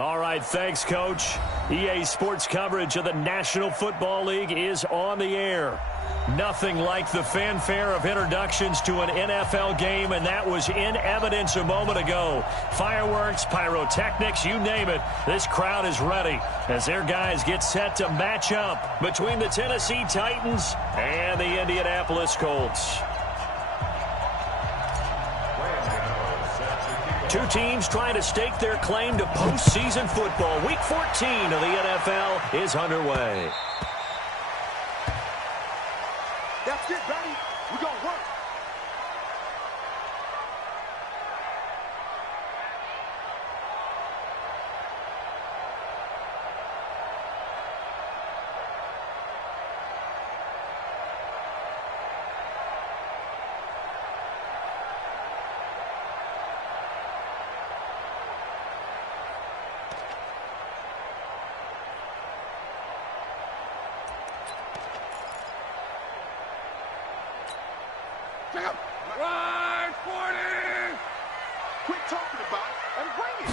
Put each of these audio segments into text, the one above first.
All right, thanks, Coach. EA Sports coverage of the National Football League is on the air. Nothing like the fanfare of introductions to an NFL game, and that was in evidence a moment ago. Fireworks, pyrotechnics, you name it. This crowd is ready as their guys get set to match up between the Tennessee Titans and the Indianapolis Colts. Two teams trying to stake their claim to postseason football. Week 14 of the NFL is underway. That's it, buddy. We're going to work. Run, 40! Quit talking about it and bring it.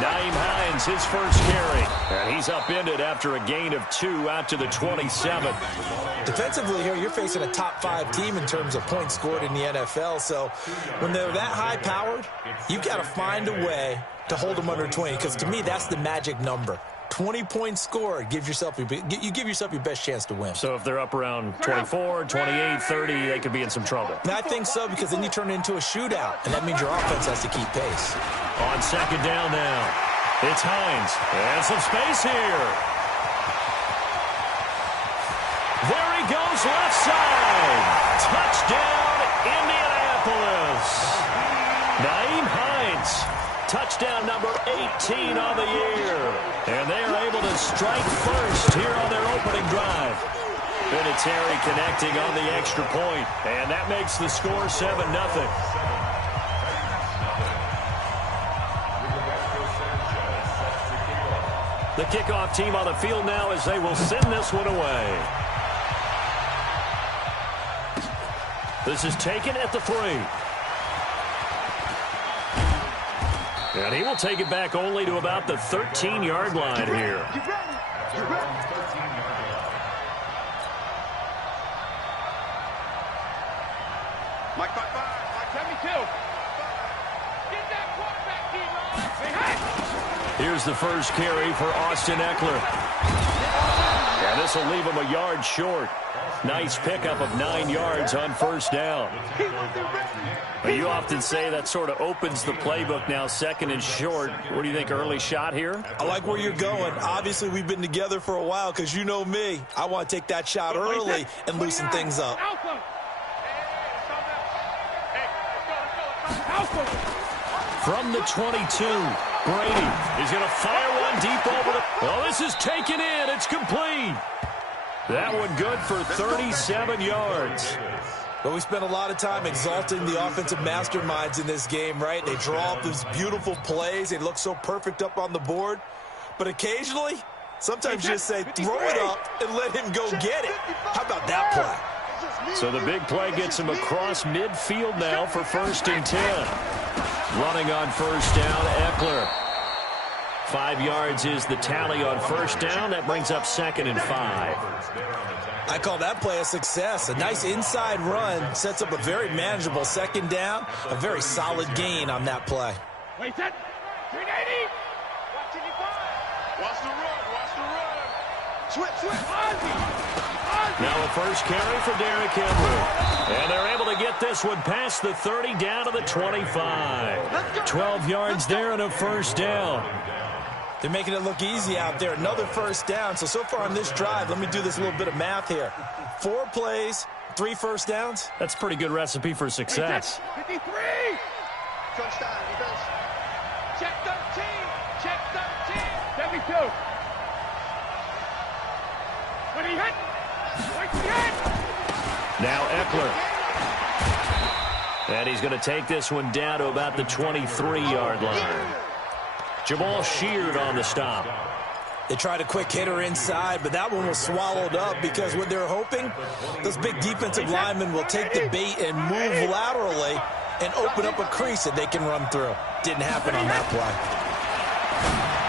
Nyheim Hines, his first carry. And he's upended after a gain of 2 out to the 27. Defensively here, you're facing a top 5 team in terms of points scored in the NFL. So when they're that high-powered, you've got to find a way to hold them under 20. Because to me, that's the magic number. 20 points scored, you give yourself your best chance to win. So if they're up around 24, 28, 30, they could be in some trouble. I think so, because then you turn it into a shootout, and that means your offense has to keep pace. On second down now, it's Hines. And some space here. There he goes, left side. Touchdown, Indianapolis. Nyheim Hines. Touchdown number 18 on the year. And they are able to strike first here on their opening drive. Vinatieri connecting on the extra point. And that makes the score 7-0. The kickoff team on the field now as they will send this one away. This is taken at the 3. And he will take it back only to about the 13-yard line here. Mike 5-5. Mike 72. Get that quarterback, Here's the first carry for Austin Eckler. And this will leave him a yard short. Nice pickup of 9 yards on first down. You often say that sort of opens the playbook now, second and short. What do you think, early shot here? I like where you're going. Obviously, we've been together for a while because you know me. I want to take that shot early and loosen things up. From the 22, Brady is going to fire one deep over the... Oh, this is taken in. It's complete. That one good for 37 yards. But we spent a lot of time exalting the offensive masterminds in this game, right? They draw up these beautiful plays. They look so perfect up on the board. But occasionally, sometimes you just say, throw it up and let him go get it. How about that play? So the big play gets him across midfield now for 1st and 10. Running on first down, Eckler. 5 yards is the tally on first down. That brings up 2nd and 5. I call that play a success. A nice inside run sets up a very manageable 2nd down. A very solid gain on that play. Wait, set. 380. Watch the run. Watch the run. Switch. Now a first carry for Derrick Henry. And they're able to get this one past the 30 down to the 25. 12 yards there and a first down. They're making it look easy out there. Another first down. So far on this drive, let me do this little bit of math here. 4 plays, 3 first downs. That's a pretty good recipe for success. 53. Crunch time, defense. Check 13. Check 13. 72. When he hit. Now Eckler. And he's going to take this one down to about the 23-yard line. Jamal Sheard on the stop. They tried a quick hitter inside, but that one was swallowed up because what they're hoping, those big defensive linemen will take the bait and move laterally and open up a crease that they can run through. Didn't happen on that play.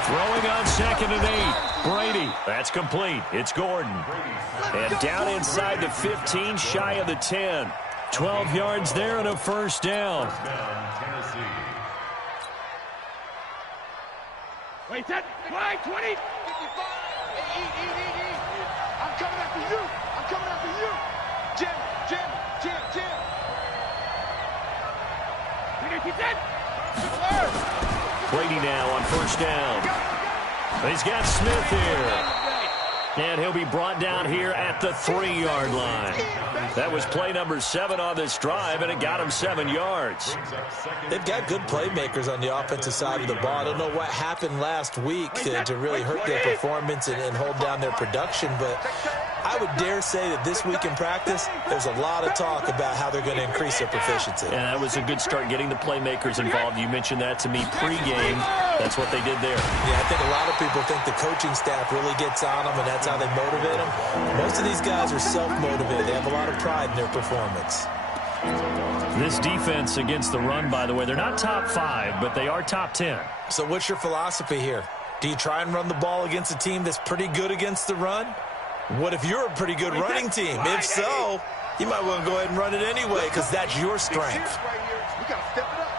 Throwing on 2nd and 8. Brady. That's complete. It's Gordon. And down inside the 15, shy of the 10. 12 yards there and a first down. Wait, that flag, 20. I'm coming after you. I'm coming after you. Jim. Brady now on first down. He's got Smith here. And he'll be brought down here at the 3-yard line. That was play number 7 on this drive, and it got him 7 yards. They've got good playmakers on the offensive side of the ball. I don't know what happened last week to really hurt their performance and hold down their production, but I would dare say that this week in practice, there's a lot of talk about how they're going to increase their proficiency. And that was a good start getting the playmakers involved. You mentioned that to me pregame. That's what they did there. Yeah, I think a lot of people think the coaching staff really gets on them, and that's how they motivate them. Most of these guys are self-motivated. They have a lot of pride in their performance. This defense against the run, by the way, they're not top 5, but they are top 10. So what's your philosophy here? Do you try and run the ball against a team that's pretty good against the run? What if you're a pretty good running team? If so, you might want to go ahead and run it anyway because that's your strength. We got to step it up.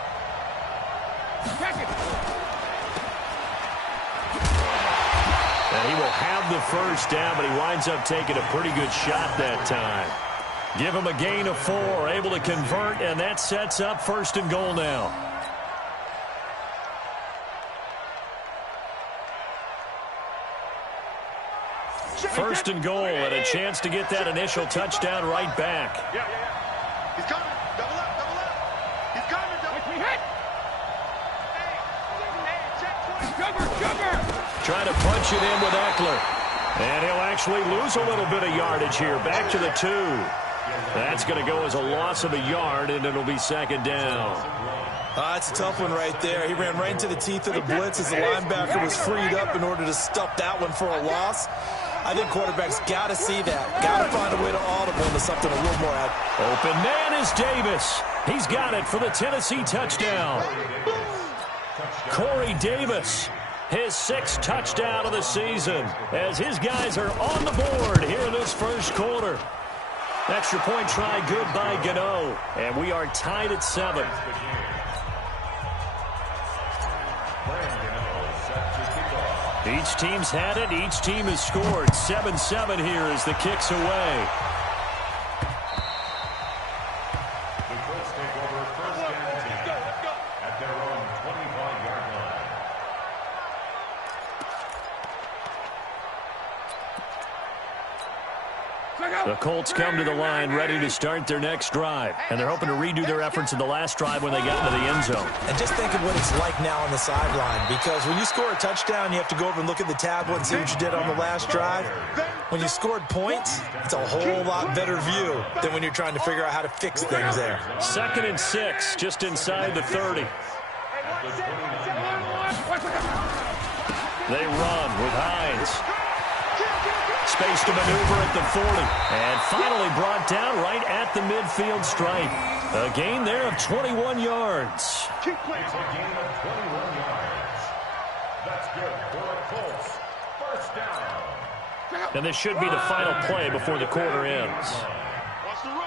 And he will have the first down, but he winds up taking a pretty good shot that time. Give him a gain of 4, able to convert, and that sets up 1st and goal now. First and goal, and a chance to get that initial touchdown right back. Yeah. He's coming. Double up. He's coming. We hit. Cover. Trying to punch it in with Eckler. And he'll actually lose a little bit of yardage here. Back to the 2. That's going to go as a loss of a yard, and it'll be 2nd down. That's a tough one right there. He ran right into the teeth of the blitz as the linebacker was freed up in order to stuff that one for a loss. I think quarterbacks got to see that. Got to find a way to audible into something a little more out. Open man is Davis. He's got it for the Tennessee touchdown. Corey Davis, his 6th touchdown of the season, as his guys are on the board here in this first quarter. Extra point try good by Gano, and we are tied at 7. Each team's had it. Each team has scored. 7-7 here as the kick's away. The Colts take over 1st and 10 at their own 25-yard line. The Colts come to the line ready to start their next drive. And they're hoping to redo their efforts in the last drive when they got into the end zone. And just think of what it's like now on the sideline, because when you score a touchdown, you have to go over and look at the tablet and see what you did on the last drive. When you scored points, it's a whole lot better view than when you're trying to figure out how to fix things there. 2nd and 6, just inside the 30. They run with Hines. Space to maneuver at the 40. And finally brought down right at the midfield stripe. A gain there of 21 yards. It's a gain of 21 yards. That's good for the Colts. First down. And this should be the final play before the quarter ends. Watch the run.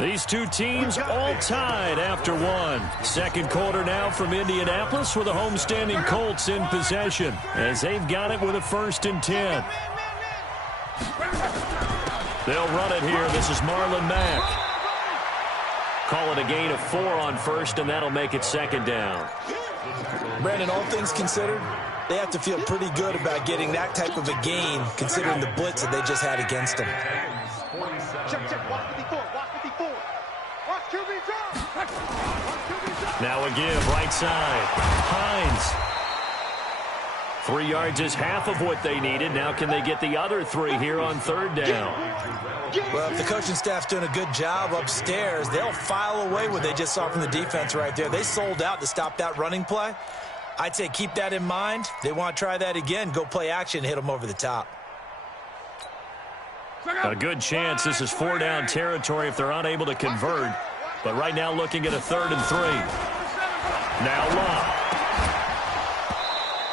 These two teams all tied after 1. Second quarter now from Indianapolis with the homestanding Colts in possession as they've got it with a 1st and 10. They'll run it here. This is Marlon Mack. Call it a gain of 4 on 1st, and that'll make it 2nd down. Brandon, all things considered, they have to feel pretty good about getting that type of a gain considering the blitz that they just had against them. Check. Watch 54. Watch QB drop. Now a give, right side. Hines. 3 yards is half of what they needed. Now can they get the other 3 here on 3rd down? Well, if the coaching staff's doing a good job upstairs, they'll file away what they just saw from the defense right there. They sold out to stop that running play. I'd say keep that in mind. They want to try that again. Go play action, hit them over the top. A good chance this is 4-down territory if they're unable to convert. But right now looking at a 3rd and 3. Now Love.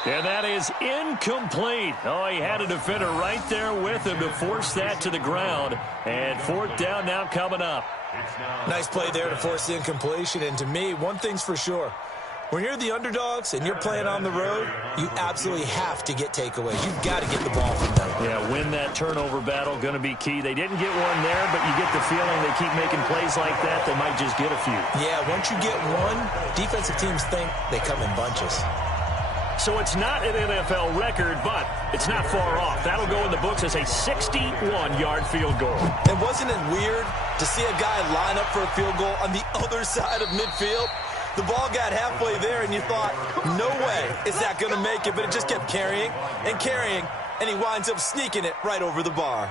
And that is incomplete. Oh, he had a defender right there with him to force that to the ground. And 4th down now coming up. Nice play there to force the incompletion. And to me, one thing's for sure. When you're the underdogs and you're playing on the road, you absolutely have to get takeaways. You've got to get the ball from them. Yeah, win that turnover battle, going to be key. They didn't get one there, but you get the feeling they keep making plays like that, they might just get a few. Yeah, once you get one, defensive teams think they come in bunches. So it's not an NFL record, but it's not far off. That'll go in the books as a 61-yard field goal. And wasn't it weird to see a guy line up for a field goal on the other side of midfield? The ball got halfway there, and you thought, no way is that going to make it, but it just kept carrying and carrying, and he winds up sneaking it right over the bar.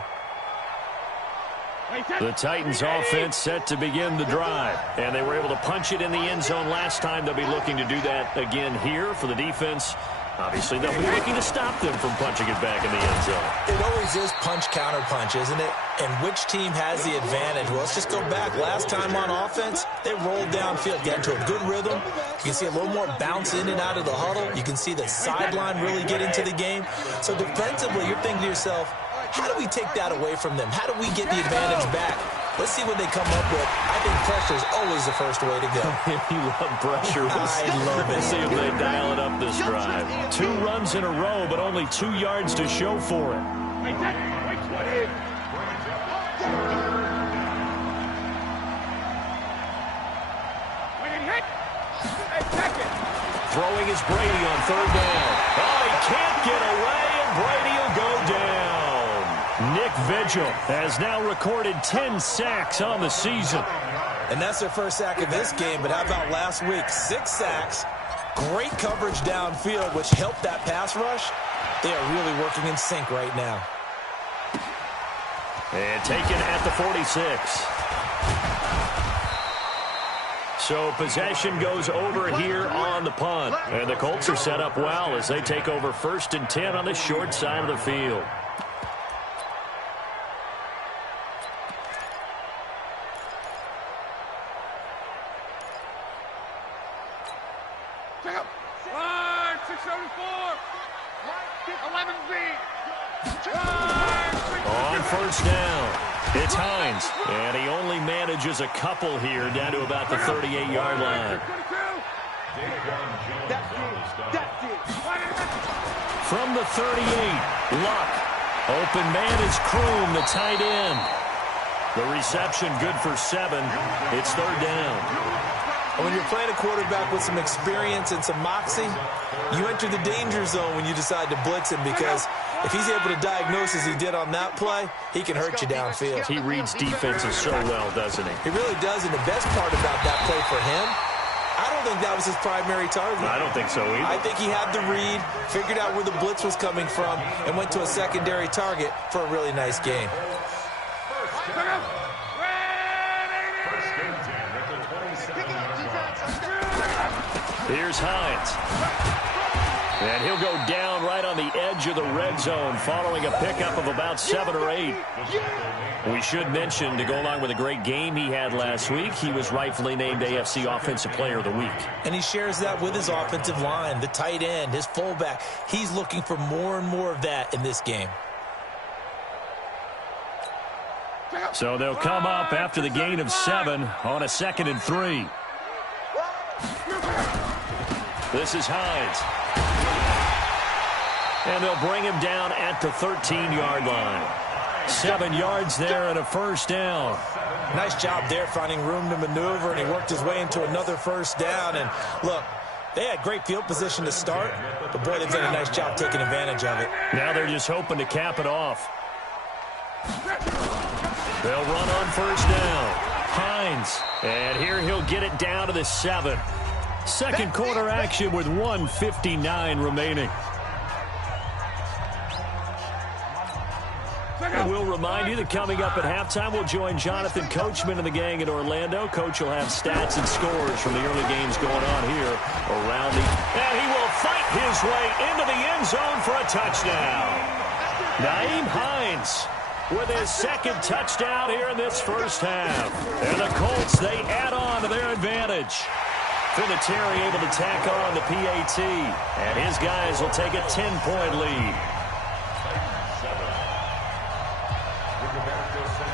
The Titans offense set to begin the drive, and they were able to punch it in the end zone last time. They'll be looking to do that again here for the defense. Obviously, they'll be looking to stop them from punching it back in the end zone. It always is punch-counter-punch, isn't it? And which team has the advantage? Well, let's just go back. Last time on offense, they rolled downfield, get into a good rhythm. You can see a little more bounce in and out of the huddle. You can see the sideline really get into the game. So defensively, you're thinking to yourself, how do we take that away from them? How do we get the advantage back? Let's see what they come up with. I think pressure is always the first way to go. You love pressure. I love it. Let's see if they dial it up this drive. 2 runs in a row, but only 2 yards to show for it. Wait, 20. Wait, hit. Hey, second. Throwing is Brady on 3rd down. Oh, he can't get away, and Brady will go down. Nick Vigil has now recorded 10 sacks on the season. And that's their first sack of this game, but how about last week? 6 sacks, great coverage downfield, which helped that pass rush. They are really working in sync right now. And taken at the 46. So possession goes over here on the punt. And the Colts are set up well as they take over 1st and 10 on the short side of the field. Line 674. 11B. On 1st down, it's Hines. And he only manages a couple here down to about the 38-yard line. From the 38, Luck. Open man is Kroom, the tight end. The reception good for 7. It's 3rd down. When you're playing a quarterback with some experience and some moxie, you enter the danger zone when you decide to blitz him, because if he's able to diagnose as he did on that play, he can hurt you downfield. He reads defenses so well, doesn't he? He really does, and the best part about that play for him, I don't think that was his primary target. I don't think so either. I think he had the read, figured out where the blitz was coming from, and went to a secondary target for a really nice game. Here's Hines. And he'll go down right on the edge of the red zone following a pickup of about 7 or 8. We should mention, to go along with a great game he had last week, he was rightfully named AFC Offensive Player of the Week. And he shares that with his offensive line, the tight end, his fullback. He's looking for more and more of that in this game. So they'll come up after the gain of 7 on a 2nd and 3. This is Hines. And they'll bring him down at the 13-yard line. 7 yards there and a 1st down. Nice job there finding room to maneuver, and he worked his way into another 1st down. And look, they had great field position to start, but boy, they've done a nice job taking advantage of it. Now they're just hoping to cap it off. They'll run on 1st down. Hines. And here he'll get it down to the 7. Second quarter action with 1:59 remaining. And we'll remind you that coming up at halftime, we'll join Jonathan Coachman and the gang in Orlando. Coach will have stats and scores from the early games going on here around the... And he will fight his way into the end zone for a touchdown. Nyheim Hines with his 2nd touchdown here in this 1st half. And the Colts, they add on to their advantage. Vinatieri able to tack on the PAT, and his guys will take a 10-point lead.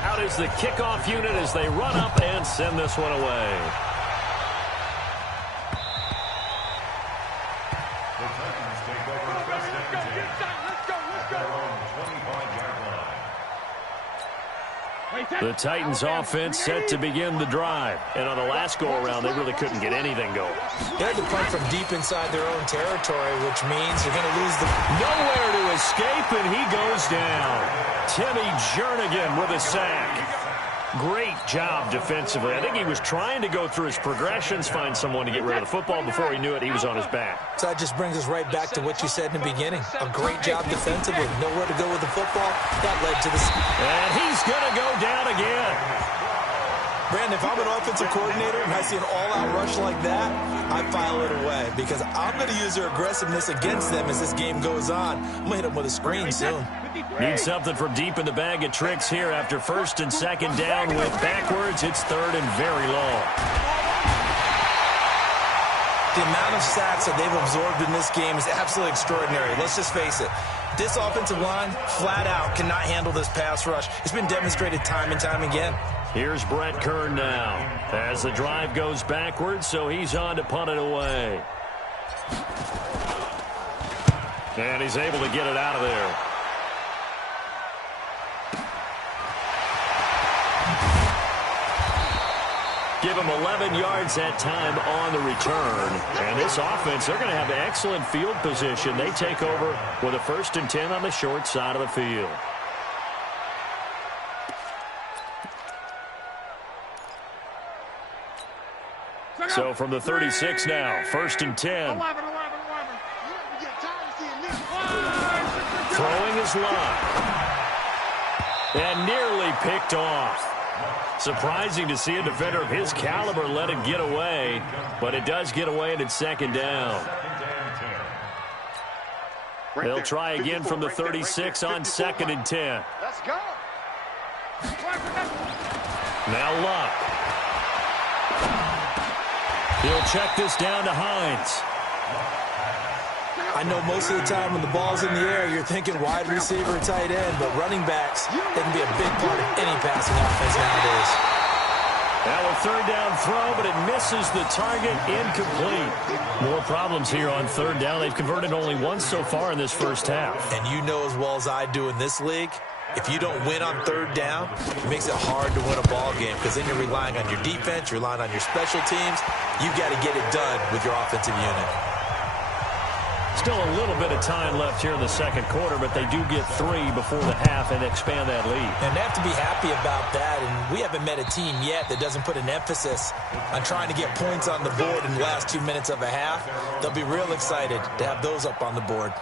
Out is the kickoff unit as they run up and send this one away. The Titans offense set to begin the drive. And on the last go-around, they really couldn't get anything going. They had to punt from deep inside their own territory, which means you're going to lose the... Nowhere to escape, and he goes down. Timmy Jernigan with a sack. Great job defensively. I think he was trying to go through his progressions, find someone to get rid of the football. Before he knew it, he was on his back. So that just brings us right back to what you said in the beginning. A great job defensively. Nowhere to go with the football. That led to the... And he's going to go down again. Brandon, if I'm an offensive coordinator and I see an all-out rush like that, I file it away because I'm going to use their aggressiveness against them as this game goes on. I'm going to hit them with a screen soon. Need something from deep in the bag of tricks here after first and second down with backwards. It's third and very long. The amount of sacks that they've absorbed in this game is absolutely extraordinary. Let's just face it. This offensive line, flat out, cannot handle this pass rush. It's been demonstrated time and time again. Here's Brett Kern now as the drive goes backwards, so he's on to punt it away. And he's able to get it out of there. Give him 11 yards that time on the return. And this offense, they're going to have excellent field position. They take over with a 1st and 10 on the short side of the field. So from the 36 now, 1st and 10. Throwing his line. And nearly picked off. Surprising to see a defender of his caliber let it get away, but it does get away and it's second down. They'll try again from the 36 on 2nd and 10. Let's go. Now Luck. He'll check this down to Hines. I know most of the time when the ball's in the air, you're thinking wide receiver, tight end, but running backs, they can be a big part of any passing offense nowadays. Now a third down throw, but it misses the target, incomplete. More problems here on third down. They've converted only once so far in this first half. And you know as well as I do in this league, if you don't win on third down, it makes it hard to win a ball game because then you're relying on your defense, you're relying on your special teams. You've got to get it done with your offensive unit. Still a little bit of time left here in the second quarter, but they do get 3 before the half and expand that lead. And they have to be happy about that, and we haven't met a team yet that doesn't put an emphasis on trying to get points on the board in the last 2 minutes of a half. They'll be real excited to have those up on the board.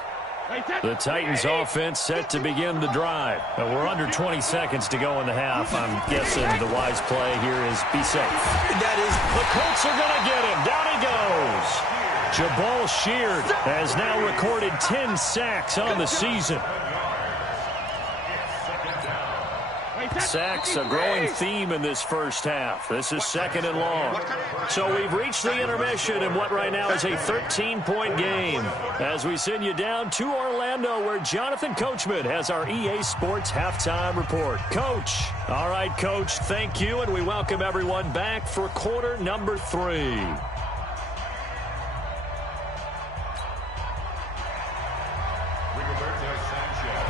The Titans offense set to begin the drive. We're under 20 seconds to go in the half. I'm guessing the wise play here is be safe. That is. The Colts are going to get him. Down he goes. Jabal Sheard has now recorded 10 sacks on the season. Sacks, a growing theme in this first half. This is 2nd and long. So we've reached the intermission in what right now is a 13-point game. As we send you down to Orlando, where Jonathan Coachman has our EA Sports halftime report. Coach. All right, Coach, thank you, and we welcome everyone back for quarter number 3.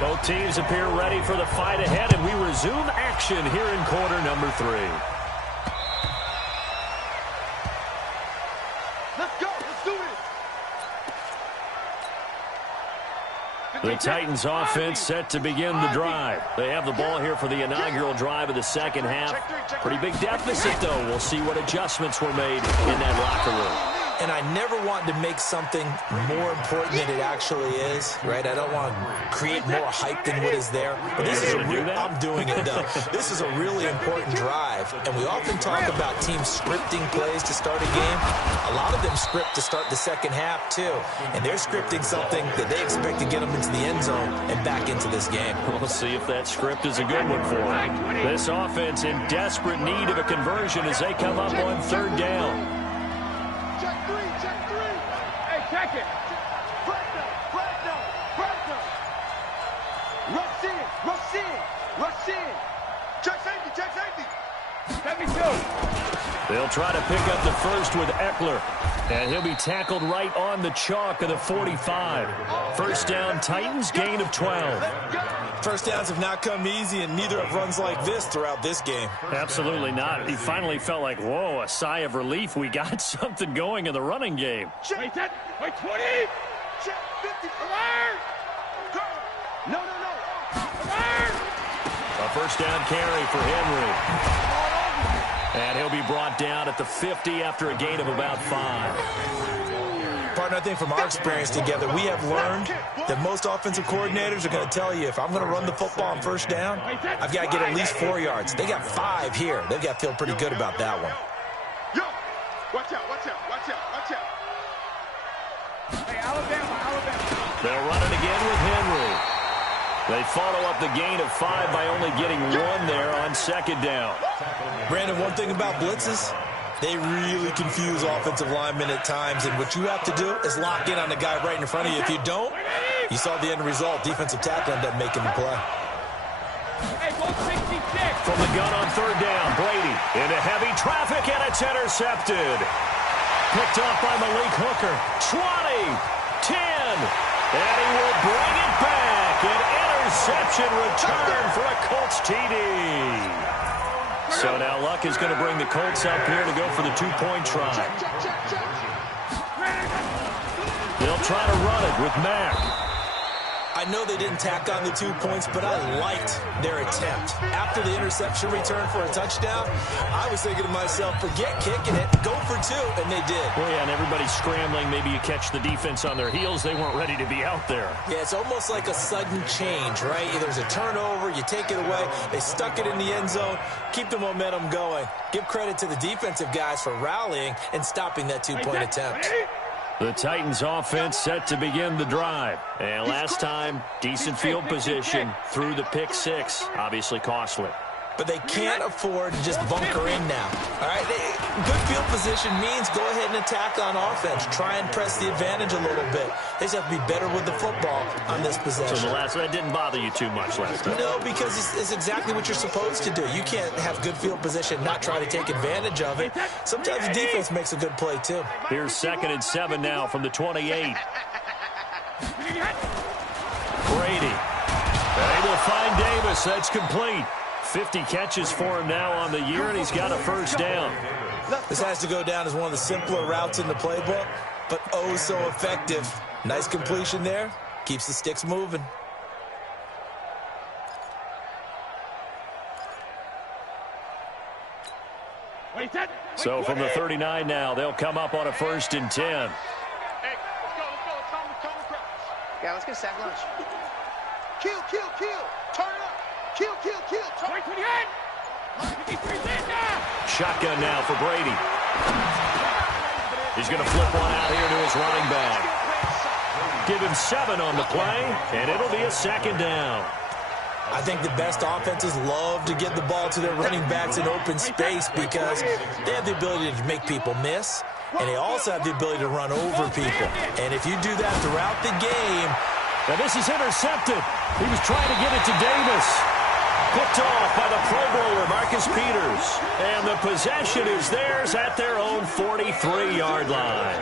Both teams appear ready for the fight ahead, and we resume action here in quarter number 3. Let's go. Let's do this. The Titans offense set to begin the drive. They have the ball here for the inaugural drive of the second half. Pretty big deficit, though. We'll see what adjustments were made in that locker room. And I never want to make something more important than it actually is, right? I don't want to create more hype than what is there. But this is I'm doing it, though. This is a really important drive. And we often talk about teams scripting plays to start a game. A lot of them script to start the second half, too. And they're scripting something that they expect to get them into the end zone and back into this game. We'll see if that script is a good one for them. This offense in desperate need of a conversion as they come up on third down. check three. Hey, check it. Brando. Rush in. Check safety. 72. They'll try to pick up the first with Eckler, and he'll be tackled right on the chalk of the 45. First down, Titans, gain of 12. First downs have not come easy, and neither have runs like this throughout this game. Absolutely not. He finally felt like, whoa, a sigh of relief. We got something going in the running game. Wait, 20. Check 50. Alert. No. Alert. A first down carry for Henry. And he'll be brought down at the 50 after a gain of about 5. Partner, I think from our experience together, we have learned that most offensive coordinators are going to tell you, if I'm going to run the football on first down, I've got to get at least 4 yards. They got 5 here. They've got to feel pretty good about that one. Yo, watch out. Hey, Alabama. They'll run it again with Henry. They follow up the gain of 5 by only getting 1 there on second down. Brandon, one thing about blitzes, they really confuse offensive linemen at times, and what you have to do is lock in on the guy right in front of you. If you don't, you saw the end result. Defensive tackle ended up making the play. Hey, go 66. From the gun on third down, Brady into heavy traffic, and it's intercepted. Picked off by Malik Hooker. 20, 10, and he will bring it back. An interception return for a Colts TD. So now Luck is going to bring the Colts up here to go for the 2-point try. They'll try to run it with Mack. I know they didn't tack on the 2 points, but I liked their attempt. After the interception return for a touchdown, I was thinking to myself, forget kicking it, go for 2, and they did. Well, yeah, and everybody's scrambling. Maybe you catch the defense on their heels. They weren't ready to be out there. Yeah, it's almost like a sudden change, right? There's a turnover, you take it away, they stuck it in the end zone, keep the momentum going. Give credit to the defensive guys for rallying and stopping that 2-point attempt. The Titans offense set to begin the drive. And last time, decent field position through the pick 6. Obviously costly. But they can't afford to just bunker in now. All right, good field position means go ahead and attack on offense. Try and press the advantage a little bit. They just have to be better with the football on this possession. So that didn't bother you too much last time? No, because it's exactly what you're supposed to do. You can't have good field position, not try to take advantage of it. Sometimes the defense makes a good play, too. Here's 2nd and 7 now from the 28. Brady. Able to find Davis. That's complete. 50 catches for him now on the year, and he's got a first down. This has to go down as one of the simpler routes in the playbook, but oh so effective. Nice completion there. Keeps the sticks moving. So from the 39 now, they'll come up on a 1st and 10. Hey, let's go. Tom McCracken. Yeah, let's get sack lunch. Kill. Turn it up. Kill. Turn it. Shotgun now for Brady. He's going to flip one out here to his running back. Give him 7 on the play, and it'll be a 2nd down. I think the best offenses love to get the ball to their running backs in open space because they have the ability to make people miss, and they also have the ability to run over people. And if you do that throughout the game... Now this is intercepted. He was trying to get it to Davis. Picked off by the Pro Bowler, Marcus Peters. And the possession is theirs at their own 43-yard line.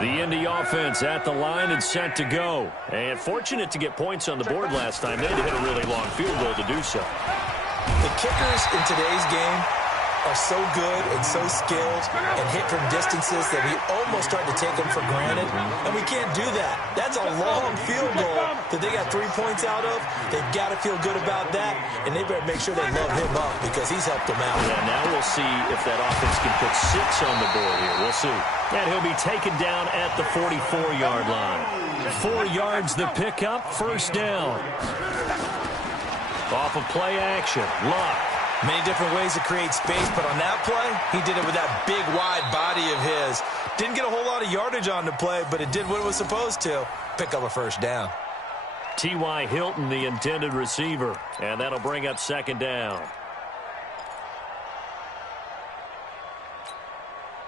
The Indy offense at the line and set to go. And fortunate to get points on the board last time. They had to hit a really long field goal to do so. The kickers in today's game are so good and so skilled and hit from distances that we almost start to take them for granted, and we can't do that. That's a long field goal that they got 3 points out of. They've got to feel good about that, and they better make sure they love him up because he's helped them out. Yeah, now we'll see if that offense can put 6 on the board here. We'll see. And he'll be taken down at the 44-yard line. 4 yards the pickup, first down. Off of play action, Luck. Many different ways to create space, but on that play, he did it with that big, wide body of his. Didn't get a whole lot of yardage on the play, but it did what it was supposed to. Pick up a first down. T.Y. Hilton, the intended receiver, and that'll bring up 2nd down.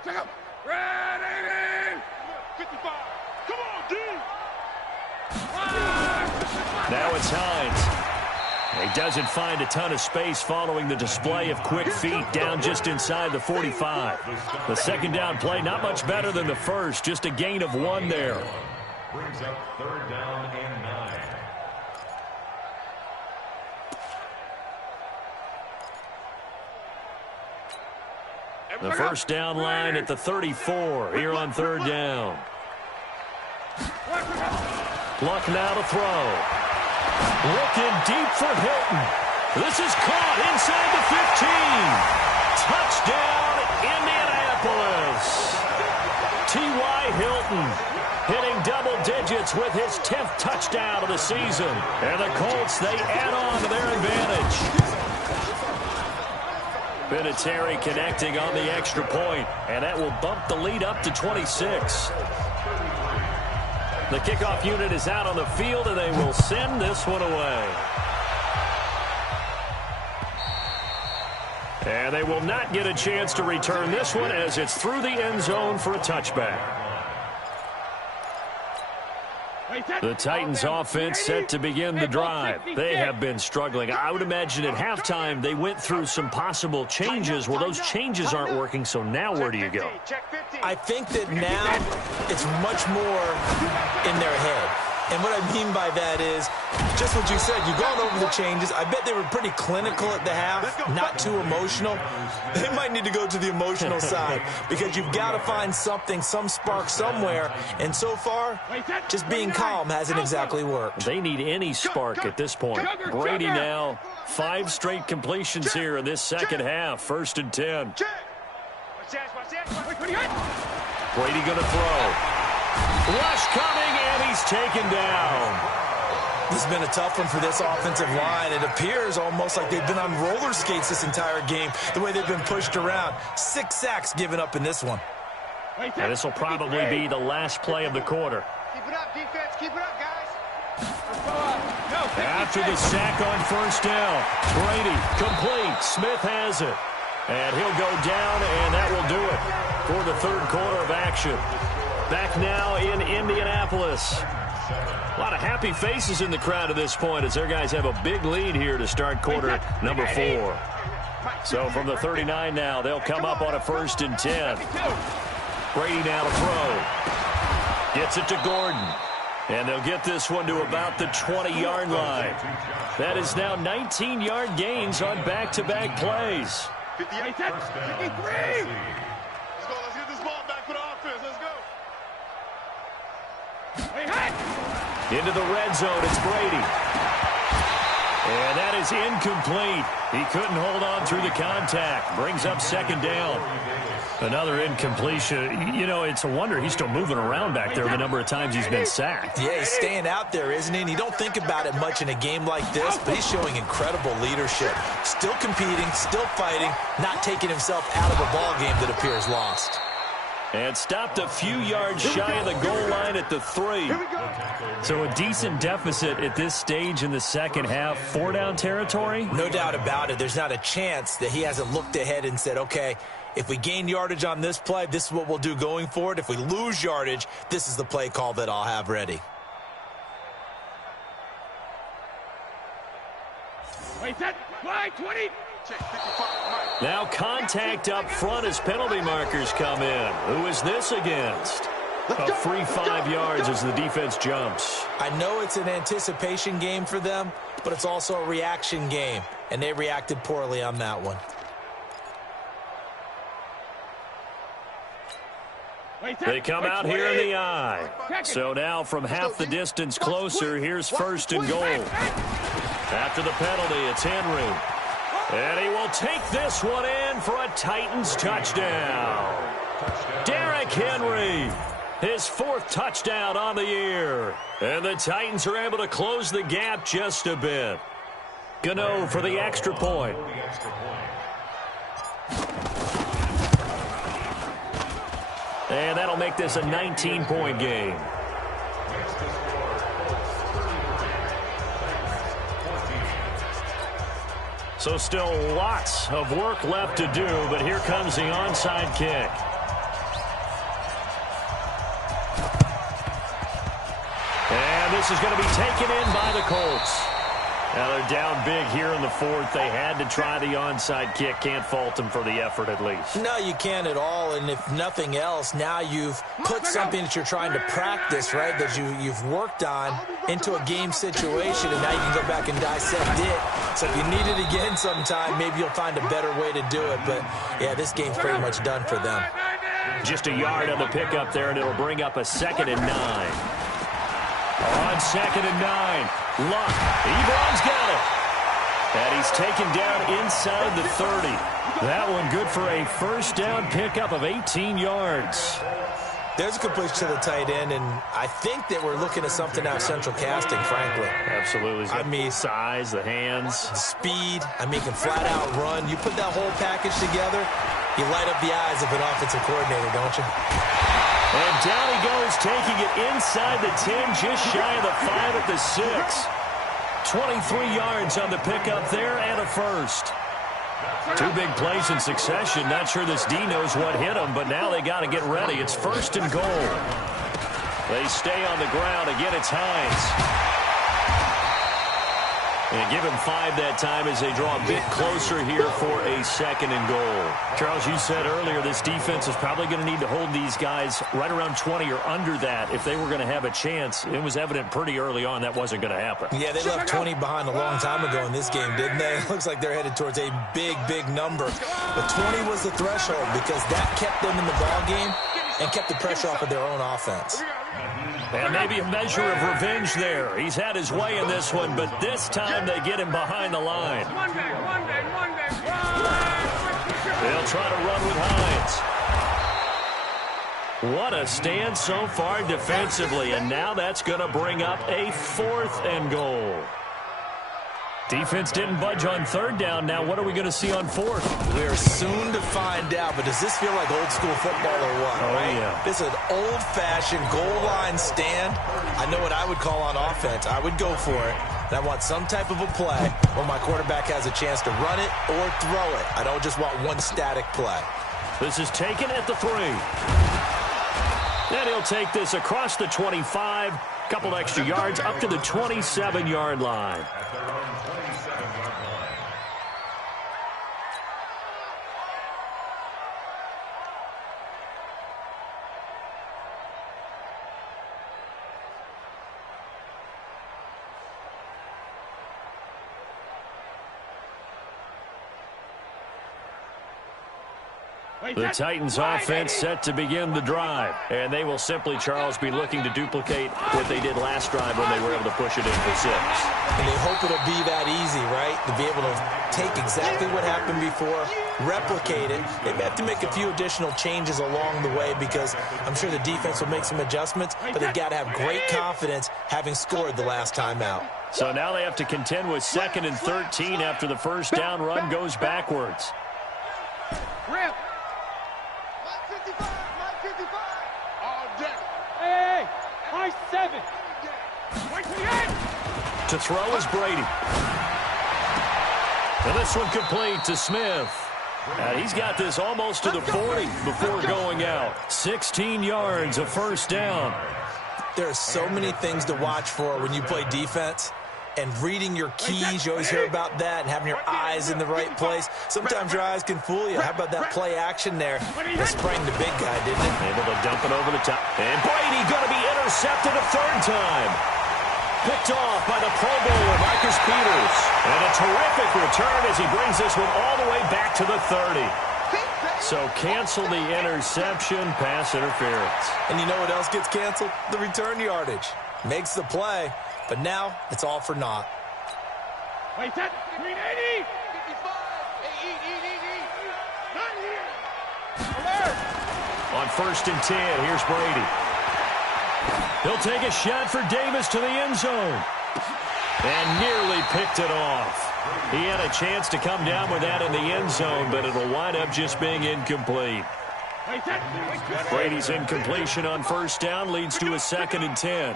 Ready! 55. Come on, D. Now it's Hines. He doesn't find a ton of space following the display of quick feet down just inside the 45. The second down play, not much better than the first, just a gain of 1 there. Brings up 3rd down and 9. The first down line at the 34 here on 3rd down. Luck now to throw. Looking deep for Hilton. This is caught inside the 15. Touchdown, Indianapolis. T.Y. Hilton hitting double digits with his 10th touchdown of the season. And the Colts, they add on to their advantage. Vinatieri connecting on the extra point, and that will bump the lead up to 26. The kickoff unit is out on the field, and they will send this one away. And they will not get a chance to return this one as it's through the end zone for a touchback. The Titans offense set to begin the drive. They have been struggling. I would imagine at halftime they went through some possible changes. Well, those changes aren't working, so now where do you go? I think that now it's much more in their head. And what I mean by that is just what you said. You've gone over the changes. I bet they were pretty clinical at the half, not too emotional. They might need to go to the emotional side because you've got to find something, some spark somewhere. And so far, just being calm hasn't exactly worked. They need any spark at this point. Brady now, 5 straight completions here in this second half. 1st and 10. Brady going to throw. Rush coming, and he's taken down. This has been a tough one for this offensive line. It appears almost like they've been on roller skates this entire game, the way they've been pushed around. 6 sacks given up in this one. And this will probably be the last play of the quarter. Keep it up, defense. Keep it up, guys. After the sack on 1st down, Brady complete. Smith has it. And he'll go down, and that will do it for the 3rd quarter of action. Back now in Indianapolis. A lot of happy faces in the crowd at this point as their guys have a big lead here to start quarter number 4. So from the 39 now, they'll come up on a 1st and 10. Brady now to throw. Gets it to Gordon. And they'll get this one to about the 20-yard line. That is now 19-yard gains on back-to-back plays. 58. 53. Let's go. Let's get this ball back for the offense. Let's go. Into the red zone, it's Brady. And that is incomplete. He couldn't hold on through the contact. Brings up 2nd down. Another incompletion. You know, it's a wonder he's still moving around back there the number of times he's been sacked. Yeah, he's staying out there, isn't he? And you don't think about it much in a game like this, but he's showing incredible leadership. Still competing, still fighting, not taking himself out of a ball game that appears lost. And stopped a few yards shy of the goal line at the 3. So a decent deficit at this stage in the second half. 4-down territory? No doubt about it. There's not a chance that he hasn't looked ahead and said, okay, if we gain yardage on this play, this is what we'll do going forward. If we lose yardage, this is the play call that I'll have ready. Wait, that line 20. Now contact up front as penalty markers come in. Who is this against? A free 5 yards as the defense jumps. I know it's an anticipation game for them, but it's also a reaction game, and they reacted poorly on that one. They come out here in the eye. So now from half the distance closer, here's 1st and goal. After the penalty, it's Henry. And he will take this one in for a Titans touchdown. Derrick Henry, his 4th touchdown on the year. And the Titans are able to close the gap just a bit. Gano for the extra point. And that'll make this a 19-point game. So still lots of work left to do, but here comes the onside kick. this is going to be taken in by the Colts. Now they're down big here in the fourth. They had to try the onside kick. Can't fault them for the effort at least. No, you can't at all. And if nothing else, now you've put something that you're trying to practice, right, that you've worked on into a game situation, and now you can go back and dissect it. So if you need it again sometime, maybe you'll find a better way to do it. But, yeah, this game's pretty much done for them. Just a yard on the pickup there, and it'll bring up a 2nd and 9. On 2nd and 9. Luck. Ebron's got it. And he's taken down inside the 30. That one good for a first down pickup of 18 yards. There's a completion to the tight end, and I think that we're looking at something out of central casting, frankly. Absolutely. I mean, size, the hands. The speed. I mean, can flat out run. You put that whole package together, you light up the eyes of an offensive coordinator, don't you? And down he goes, taking it inside the 10, just shy of the 5 at the 6. 23 yards on the pickup there and a first. 2 big plays in succession. Not sure this D knows what hit him, but now they got to get ready. It's 1st and goal. They stay on the ground. Again, it's Hines. And give him 5 that time as they draw a bit closer here for a 2nd and goal. Charles, you said earlier this defense is probably going to need to hold these guys right around 20 or under that if they were going to have a chance. It was evident pretty early on that wasn't going to happen. Yeah, they left 20 behind a long time ago in this game, didn't they? It looks like they're headed towards a big, big number. But 20 was the threshold because that kept them in the ball game and kept the pressure off of their own offense. And maybe a measure of revenge there. He's had his way in this one, but this time they get him behind the line. They'll try to run with Hines. What a stand so far defensively, and now that's going to bring up a 4th and goal. Defense didn't budge on 3rd down. Now what are we going to see on 4th? We're soon to find out, but does this feel like old school football or what? Oh, right? yeah. This is an old-fashioned goal line stand. I know what I would call on offense. I would go for it. And I want some type of a play where my quarterback has a chance to run it or throw it. I don't just want one static play. This is taken at the 3. Then he'll take this across the 25. Couple extra yards up to the 27-yard line. The Titans offense set to begin the drive. And they will simply, Charles, be looking to duplicate what they did last drive when they were able to push it in for 6. And they hope it'll be that easy, right? To be able to take exactly what happened before, replicate it. They may have to make a few additional changes along the way because I'm sure the defense will make some adjustments, but they've got to have great confidence having scored the last time out. So now they have to contend with 2nd and 13 after the first down run goes backwards. Rip. 55. All day. Hey, high 7. To throw is Brady. And this one complete to Smith. And he's got this almost to the 40 before going out. 16 yards, a first down. There are so many things to watch for when you play defense. And reading your keys, you always hear about that, and having your eyes in the right place. Sometimes your eyes can fool you. How about that play action there? That sprang the big guy, didn't it? Able to dump it over the top. And Brady going to be intercepted a 3rd time. Picked off by the Pro Bowler, Marcus Peters. And a terrific return as he brings this one all the way back to the 30. So cancel the interception, pass interference. And you know what else gets canceled? The return yardage. Makes the play. But now, it's all for naught. Wait, that 380. 55. Hey, eat. Not here. Alert. On 1st and 10, here's Brady. He'll take a shot for Davis to the end zone. And nearly picked it off. He had a chance to come down with that in the end zone, but it'll wind up just being incomplete. Wait, that. Brady's incompletion on 1st down leads to a 2nd and 10.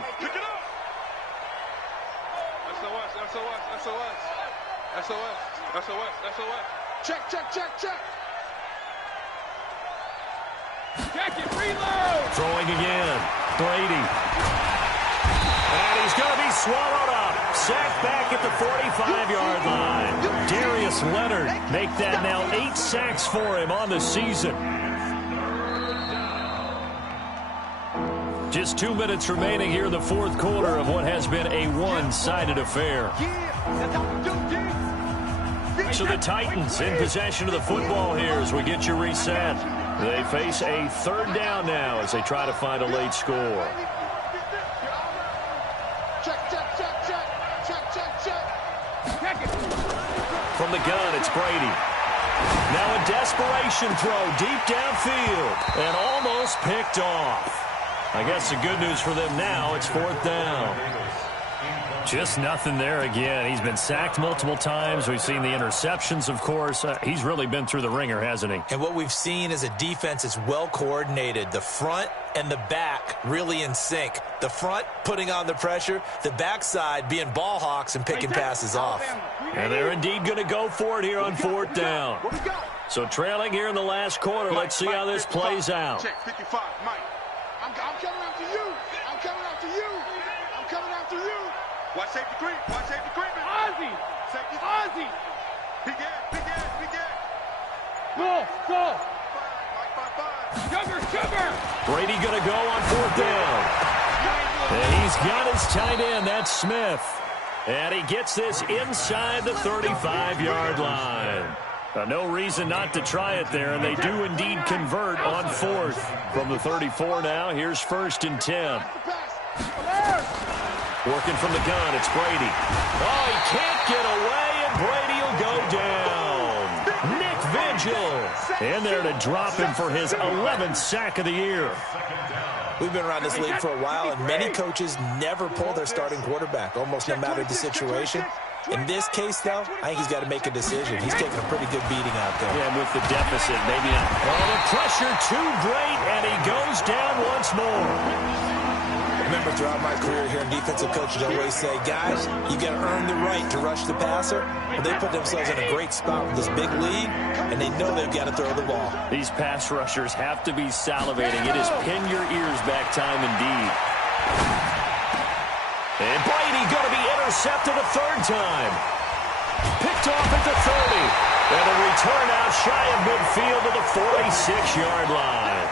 SOS. Check. Jacket, reload. Throwing again. Brady. And he's going to be swallowed up. Sacked back at the 45-yard line. Darius Leonard make that now 8 sacks for him on the season. Just 2 minutes remaining here in the fourth quarter of what has been a one-sided affair. So the Titans in possession of the football here as we get you reset. They face a third down now as they try to find a late score. From the gun, it's Brady. Now a desperation throw deep downfield and almost picked off. I guess the good news for them now, it's fourth down. Just nothing there again. He's been sacked multiple times. We've seen the interceptions, of course. He's really been through the ringer, hasn't he? And what we've seen is a defense that's well coordinated. The front and the back really in sync. The front putting on the pressure, the backside being ball hawks and picking passes off. And they're indeed going to go for it here on fourth down. So trailing here in the last quarter. Let's see how this plays out. Check 55, Mike. I'm coming after you. I'm coming after you. I'm coming after you. Watch safety creep. Watch safety creeping. Ozzy! Safety. Ozzy! Begin. Go! Mike, 5. Sugar! Brady going to go on fourth down. And he's got his tight end. That's Smith. And he gets this inside the 35-yard line. No reason not to try it there, and they do indeed convert on fourth. From the 34 now, here's first and 10. Working from the gun, it's Brady. Oh, he can't get away, and Brady will go down. Nick Vigil in there to drop him for his 11th sack of the year. We've been around this league for a while, and many coaches never pull their starting quarterback, almost no matter the situation. In this case, though, I think he's got to make a decision. He's taking a pretty good beating out there. Yeah, with the deficit, maybe not. Oh, the pressure too great, and he goes down once more. Remember, throughout my career here in defensive coaches, I always say, guys, you got to earn the right to rush the passer. But they put themselves in a great spot with this big lead, and they know they've got to throw the ball. These pass rushers have to be salivating. It is pin your ears back time indeed. And Brady going to be intercepted a third time. Picked off at the 30. And a return out shy of midfield to the 46-yard line.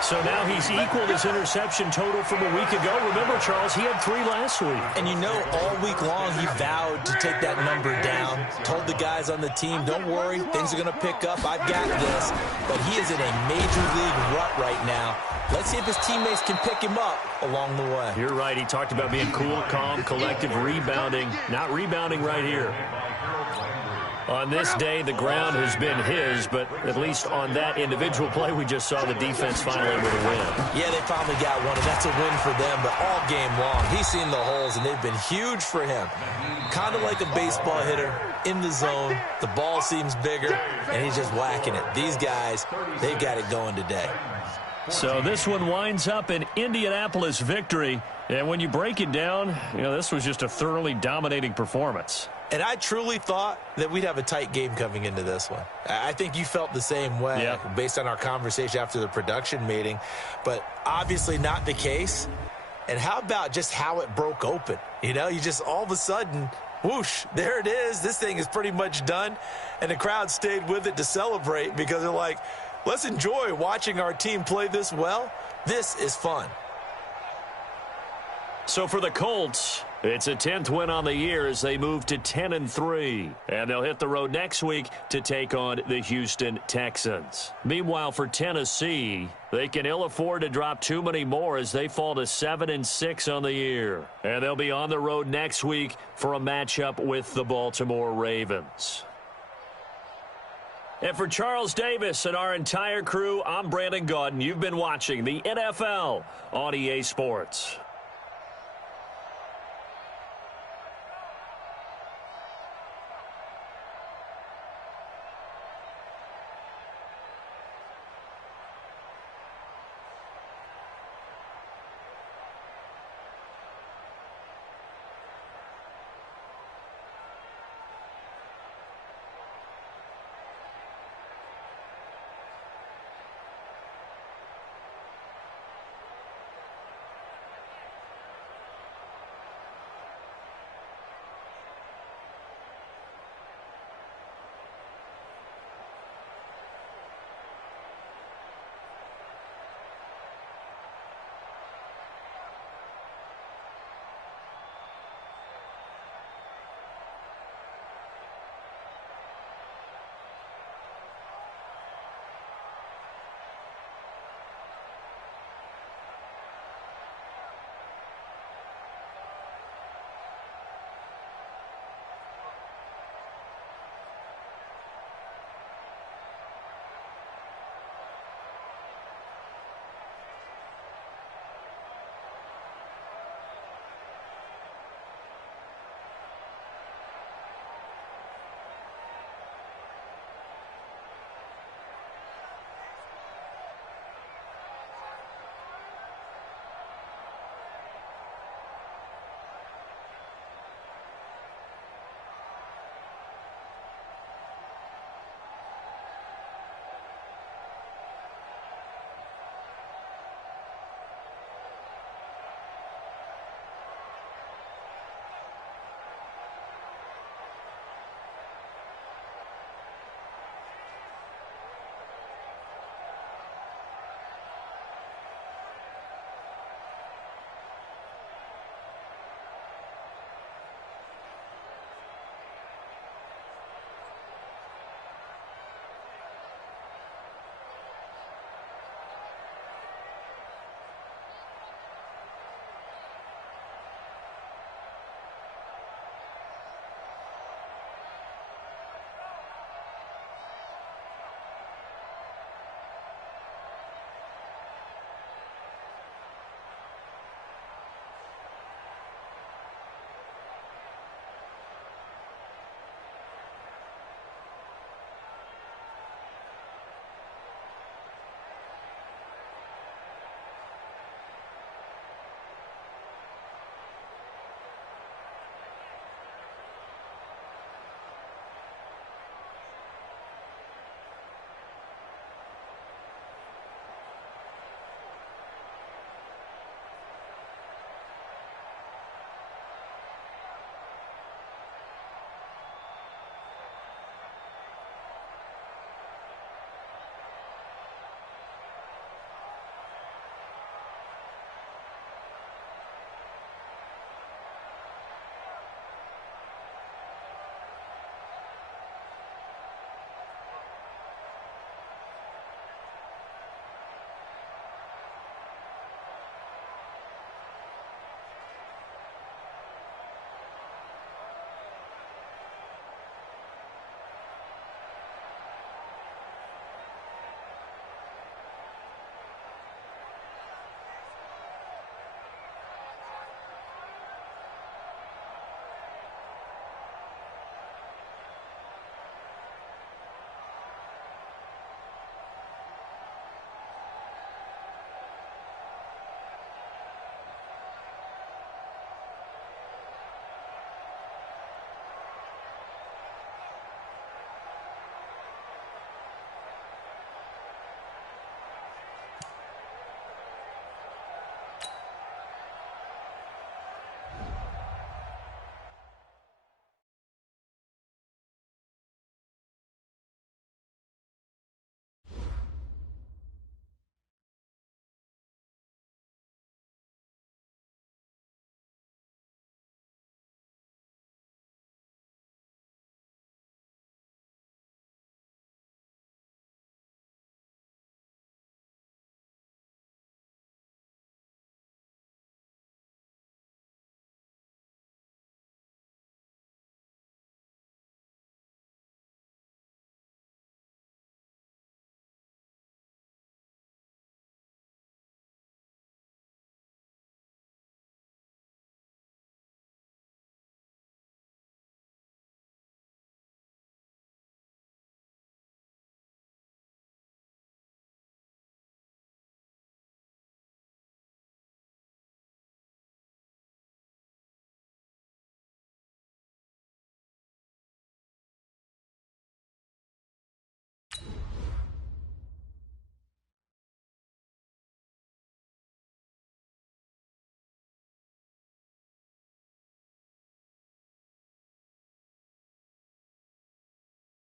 So now he's equaled his interception total from a week ago. Remember, Charles, he had 3 last week. And you know, all week long he vowed to take that number down. Told the guys on the team, don't worry, things are going to pick up. I've got this. But he is in a major league rut right now. Let's see if his teammates can pick him up along the way. You're right. He talked about being cool, calm, collective, rebounding. Not rebounding right here. On this day, the ground has been his, but at least on that individual play, we just saw the defense finally with a win. Yeah, they finally got one, and that's a win for them, but all game long, he's seen the holes, and they've been huge for him. Kind of like a baseball hitter in the zone. The ball seems bigger, and he's just whacking it. These guys, they've got it going today. So this one winds up an Indianapolis victory, and when you break it down, you know, this was just a thoroughly dominating performance. And I truly thought that we'd have a tight game coming into this one. I think you felt the same way based on our conversation after the production meeting, but obviously not the case. And how about just how it broke open? You know, you just all of a sudden, whoosh, there it is. This thing is pretty much done. And the crowd stayed with it to celebrate because they're like, let's enjoy watching our team play this well. This is fun. So for the Colts, it's a 10th win on the year as they move to 10-3. And they'll hit the road next week to take on the Houston Texans. Meanwhile, for Tennessee, they can ill afford to drop too many more as they fall to 7-6 on the year. And they'll be on the road next week for a matchup with the Baltimore Ravens. And for Charles Davis and our entire crew, I'm Brandon Gaudin. You've been watching the NFL on EA Sports.